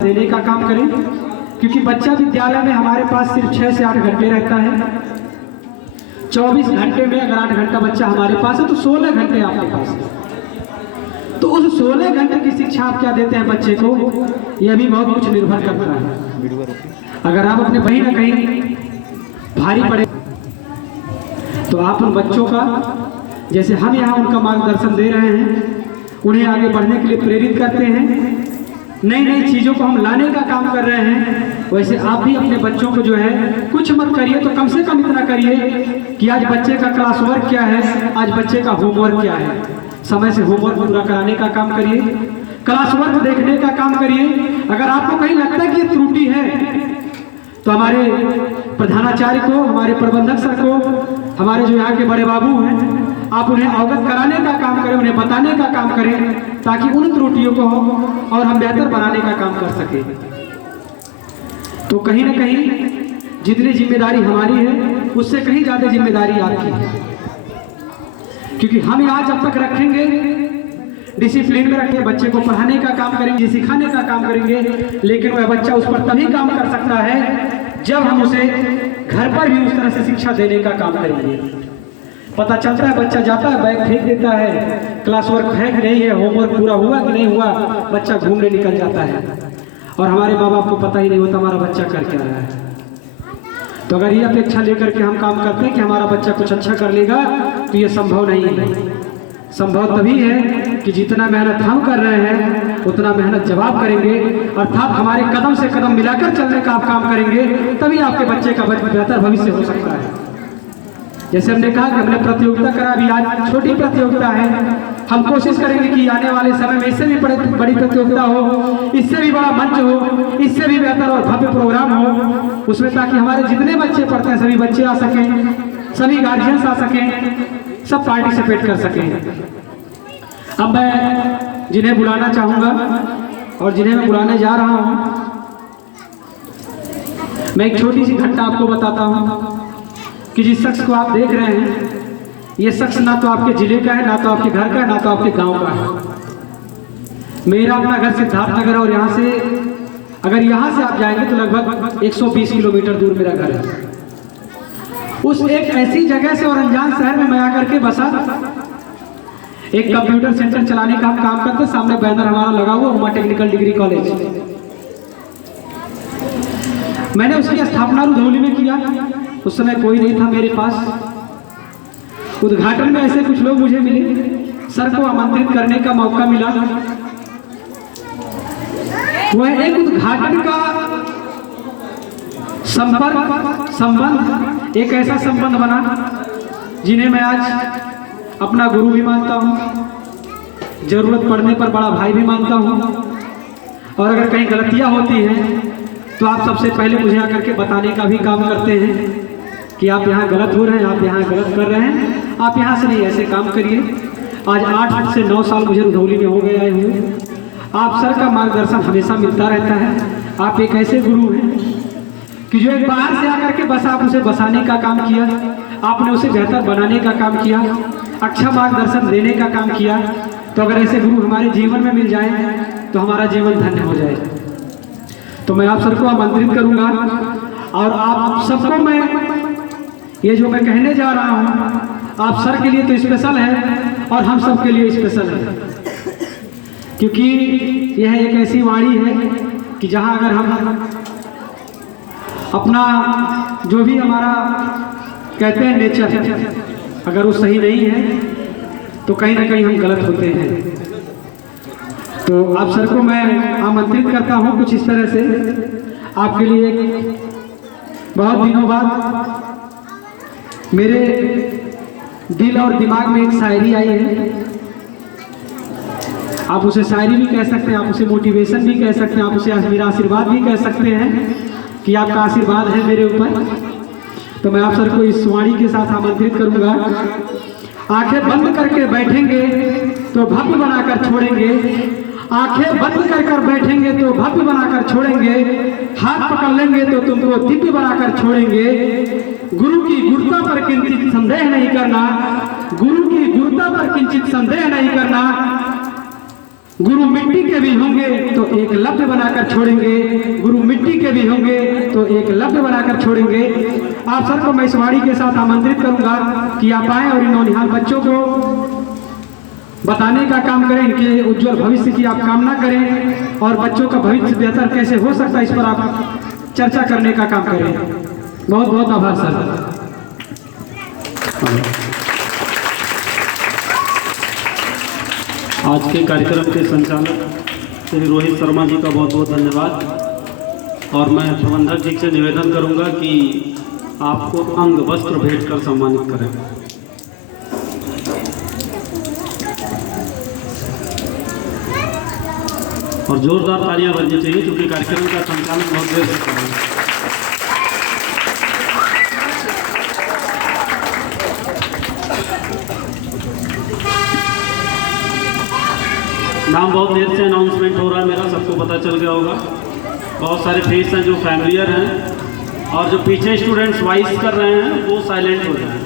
देने का काम करें, क्योंकि बच्चा विद्यालय में हमारे पास सिर्फ 6 से 8 घंटे रहता है। 24 घंटे में अगर 8 घंटा बच्चा हमारे पास है तो 16 घंटे आपके पास है। तो उस 16 घंटे की शिक्षा आप क्या देते हैं बच्चे को, यह भी बहुत कुछ निर्भर करता है। अगर आप अपने कहीं ना कहीं भारी पड़े तो आप उन बच्चों का, जैसे हम यहाँ उनका मार्गदर्शन दे रहे हैं, उन्हें आगे बढ़ने के लिए प्रेरित करते हैं, नई नई चीज़ों को हम लाने का काम कर रहे हैं, वैसे आप भी अपने बच्चों को जो है कुछ मत करिए तो कम से कम इतना करिए कि आज बच्चे का क्लास वर्क क्या है, आज बच्चे का होमवर्क क्या है, समय से होमवर्क पूरा कराने का काम करिए, क्लास वर्क देखने का काम करिए। अगर आपको कहीं लगता है कि ये त्रुटि है तो हमारे प्रधानाचार्य को, हमारे प्रबंधक सर को, हमारे जो यहाँ के बड़े बाबू हैं, आप उन्हें अवगत कराने का काम करें, उन्हें बताने का काम करें, ताकि उन त्रुटियों को और हम बेहतर बनाने का काम कर सके। तो कहीं ना कहीं जितनी जिम्मेदारी हमारी है उससे कहीं ज़्यादा जिम्मेदारी आपकी है, क्योंकि हम यहाँ जब तक रखेंगे, डिसिप्लिन में रखेंगे, बच्चे को पढ़ाने का काम करेंगे, सिखाने का काम करेंगे, लेकिन वह बच्चा उस पर तभी काम कर सकता है जब हम उसे घर पर भी उस तरह से शिक्षा देने का काम करेंगे। पता चलता है बच्चा जाता है, बैग फेंक देता है, क्लास वर्क है कि नहीं है, होमवर्क पूरा हुआ कि नहीं हुआ, बच्चा घूमने निकल जाता है और हमारे माँ बाप को पता ही नहीं होता हमारा बच्चा कर क्या रहा है। तो अगर ये अपेक्षा लेकर के हम काम करते हैं कि हमारा बच्चा कुछ अच्छा कर लेगा, तो ये संभव नहीं है। संभव तभी है कि जितना मेहनत हम कर रहे हैं उतना मेहनत जब आप करेंगे, अर्थात हमारे कदम से कदम मिलाकर चलने का आप काम करेंगे, तभी आपके बच्चे का बेहतर भविष्य हो सकता है। जैसे हमने कहा कि हमने प्रतियोगिता करा, अभी आज छोटी प्रतियोगिता है, हम कोशिश करेंगे कि आने वाले समय में इससे भी बड़ी प्रतियोगिता हो, इससे भी बड़ा मंच हो, इससे भी बेहतर और भव्य प्रोग्राम हो उसमें, ताकि हमारे जितने बच्चे पढ़ते हैं सभी बच्चे आ सकें, सभी गार्जियंस आ सकें, सब पार्टिसिपेट कर सकें। अब मैं जिन्हें बुलाना चाहूँगा और जिन्हें मैं बुलाने जा रहा हूँ, मैं एक छोटी सी घटना आपको बताता हूँ कि जिस शख्स को आप देख रहे हैं, ये शख्स ना तो आपके जिले का है, ना तो आपके घर का है, ना तो आपके गांव का है। मेरा अपना घर सिद्धार्थनगर, और यहाँ से अगर यहाँ से आप जाएंगे तो लगभग 120 किलोमीटर दूर मेरा घर है। उस एक ऐसी जगह से और अनजान शहर में मैं आकर के बसा, एक कंप्यूटर सेंटर चलाने का हम काम करते, सामने बैनर हमारा लगा हुआ उमा टेक्निकल डिग्री कॉलेज। मैंने उसकी स्थापना रुधौली में किया, उस समय कोई नहीं था मेरे पास। उद्घाटन में ऐसे कुछ लोग मुझे मिले, सर को आमंत्रित करने का मौका मिला। वह एक उद्घाटन का संबंध एक ऐसा संबंध बना जिन्हें मैं आज अपना गुरु भी मानता हूँ, जरूरत पड़ने पर बड़ा भाई भी मानता हूँ, और अगर कहीं गलतियाँ होती हैं तो आप सबसे पहले मुझे आकर के बताने का भी काम करते हैं कि आप यहाँ गलत हो रहे हैं, आप यहाँ गलत कर रहे हैं, आप यहाँ से नहीं, ऐसे काम करिए। आज 8 से 9 साल मुझे रुधौली में हो गए आए हुए। आप सर का मार्गदर्शन हमेशा मिलता रहता है। आप एक ऐसे गुरु हैं कि जो एक बाहर से आकर के बस आप उसे बसाने का काम किया, आपने उसे बेहतर बनाने का काम किया, अच्छा मार्गदर्शन देने का काम किया। तो अगर ऐसे गुरु हमारे जीवन में मिल जाए तो हमारा जीवन धन्य हो जाए। तो मैं आप सर को आमंत्रित करूँगा, और आप सबको मैं ये जो मैं कहने जा रहा हूँ, आप सर के लिए तो स्पेशल है और हम सब के लिए स्पेशल है, क्योंकि यह एक ऐसी वाणी है कि जहाँ अगर हम अपना जो भी हमारा कहते हैं नेचर, अगर वो सही नहीं है तो कहीं ना कहीं हम गलत होते हैं। तो आप सर को मैं आमंत्रित करता हूँ कुछ इस तरह से आपके लिए। बहुत दिनों बाद मेरे दिल और दिमाग में एक शायरी आई है। आप उसे शायरी भी कह सकते हैं, आप उसे मोटिवेशन भी कह सकते हैं, आप उसे मेरा आशीर्वाद भी कह सकते हैं कि आपका आशीर्वाद है मेरे ऊपर। तो मैं आप सर को इस वाणी के साथ आमंत्रित करूंगा। आंखें बंद करके बैठेंगे तो भव्य बनाकर छोड़ेंगे, आंखें बंद कर बैठेंगे तो भव्य बनाकर छोड़ेंगे, हाथ पकड़ लेंगे तो तुमको दिव्य बनाकर छोड़ेंगे। गुरु की गुरुता पर किंचित संदेह नहीं करना, गुरु की गुरुता पर किंचित संदेह नहीं करना। गुरु मिट्टी के भी होंगे तो एक लब्ध बनाकर छोड़ेंगे, गुरु मिट्टी के भी होंगे तो एक लब्ध बनाकर छोड़ेंगे। आप सर को मैं इस वाणी के साथ आमंत्रित करूंगा कि आप आए और इन नौनिहाल बच्चों को बताने का काम करें, इनके उज्जवल भविष्य की आप कामना करें और बच्चों का भविष्य बेहतर कैसे हो सकता है इस पर आप चर्चा करने का काम करें। बहुत बहुत आभार सर। आज के कार्यक्रम के संचालक श्री रोहित शर्मा जी का बहुत बहुत धन्यवाद। और मैं प्रबंधक जी से निवेदन करूंगा कि आपको अंग वस्त्र भेंट कर सम्मानित करें। और जोरदार तालियां बजनी चाहिए क्योंकि कार्यक्रम का संचालन बहुत देर से कर रहे हैं। नाम बहुत देर से अनाउंसमेंट हो रहा है मेरा, सबको पता चल गया होगा। बहुत सारे फेस हैं जो फैमिलियर हैं और जो पीछे स्टूडेंट्स वाइस कर रहे हैं वो साइलेंट हो जाए।